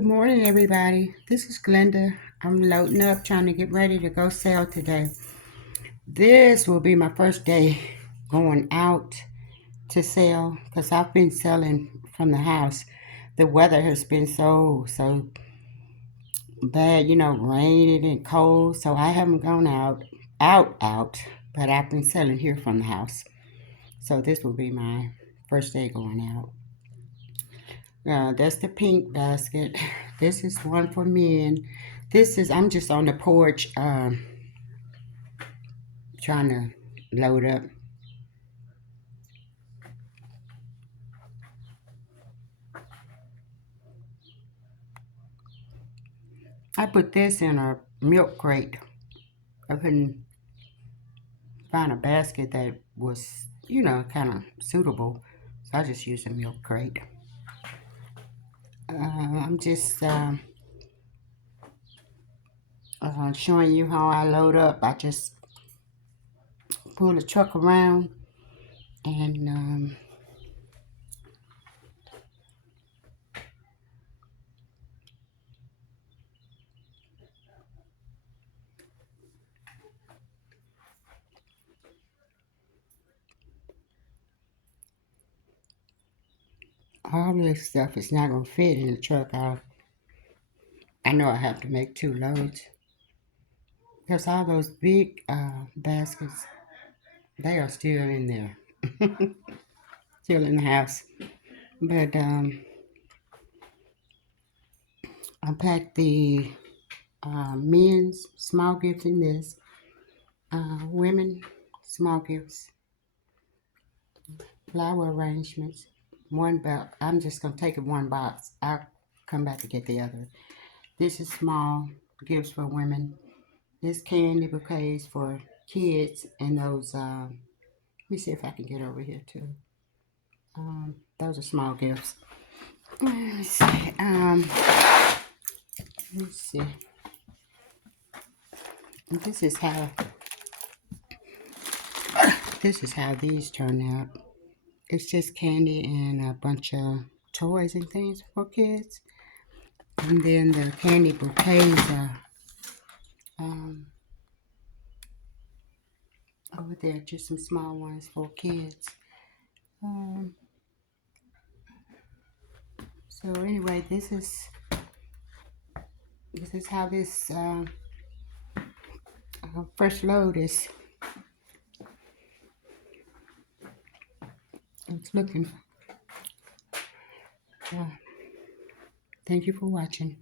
Good morning, everybody. This is Glenda. I'm loading up, trying to get ready to go sell today. This will be my first day going out to sell because I've been selling from the house. The weather has been so bad, raining and cold, so I haven't gone out, but I've been selling here from the house. So this will be my first day going out. That's the pink basket. This is one for men. I'm just on the porch trying to load up. I put this in a milk crate. I couldn't find a basket that was, kind of suitable. So I just used a milk crate. I'm just showing you how I load up. I just pull the truck around and all this stuff is not going to fit in the truck. I know I have to make 2 loads. Because all those big baskets, they are still in there, still in the house. But I packed the men's small gifts in this, women small gifts, flower arrangements, one box. I'm just going to take it one box. I'll come back to get the other. This is small gifts for women. This candy bouquets for kids and those, let me see if I can get over here too. Those are small gifts. Let's see. Let's see. This is how these turn out. It's just candy and a bunch of toys and things for kids. And then the candy bouquets are over there, just some small ones for kids. So anyway, this is how this first load is. It's looking. Thank you for watching.